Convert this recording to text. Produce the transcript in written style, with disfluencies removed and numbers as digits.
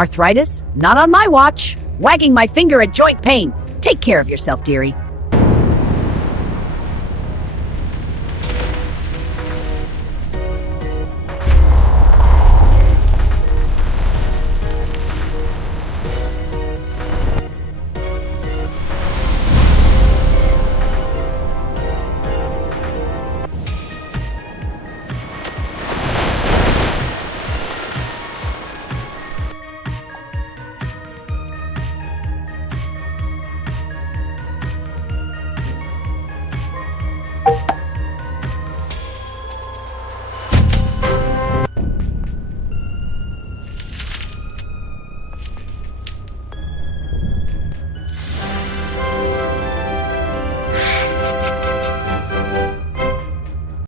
Arthritis? Not on my watch. Wagging my finger at joint pain. Take care of yourself, dearie.